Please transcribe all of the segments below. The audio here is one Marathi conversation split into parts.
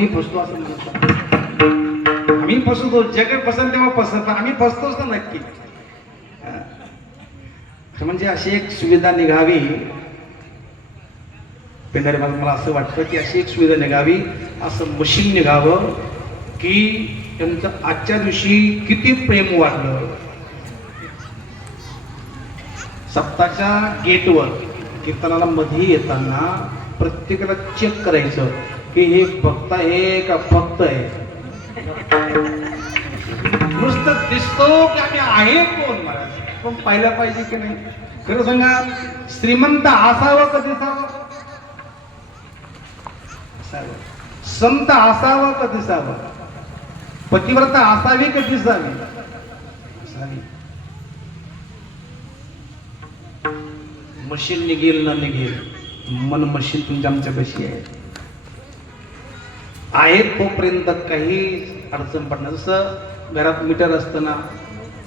आम्ही फसतो असं म्हणतो. आम्ही फसतो, जग फसन तेव्हा फसत, पण आम्ही फसतोच ना नक्की. म्हणजे अशी एक सुविधा निघावी पेंढारी, मला असं वाटतं की अशी एक सुविधा निघावी, असं मशीन निघावं की त्यांचं आजच्या दिवशी किती प्रेम वाढलं. सप्ताच्या गेटवर कीर्तनाला मध्ये येताना प्रत्येकाला चेक करायचं की हे भक्त आहे का भक्त आहे. नुसतं दिसतो की आम्ही आहे कोण, महाराज पण पाहिलं पाहिजे की नाही. खरं सांगा, श्रीमंत असावं का दिसावं, संत असावं का दिसावं, पतिव्रता असावी का दिसावी, मशीन निघेल ना निघेल, मन मशीन तुमच्या आमच्या कशी आहे तोपर्यंत काही अडचण पडणार. जसं घरात मीटर असतं ना,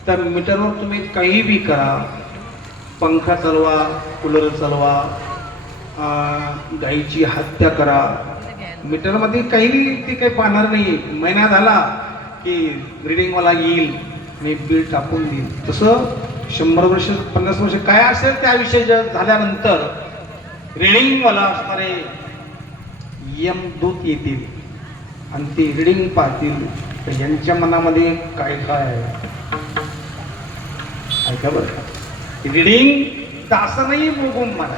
त्या मीटरवर तुम्ही काही बी करा, पंखा चालवा, कूलर चालवा, गाईची हत्या करा, मीटरमध्ये काही ते काही पाहणार नाही. महिना झाला की रिडिंगवाला येईल, मी बिल टाकून देईल. तसं 100 वर्ष 50 वर्ष काय असेल त्या विषय झाल्यानंतर रिडिंगवाला असणारे यमदूत येतील आणि ते रिडिंग पाहतील, तर यांच्या मनामध्ये काय काय आहे ऐका बरं. रिडिंग असं नाही बघून मला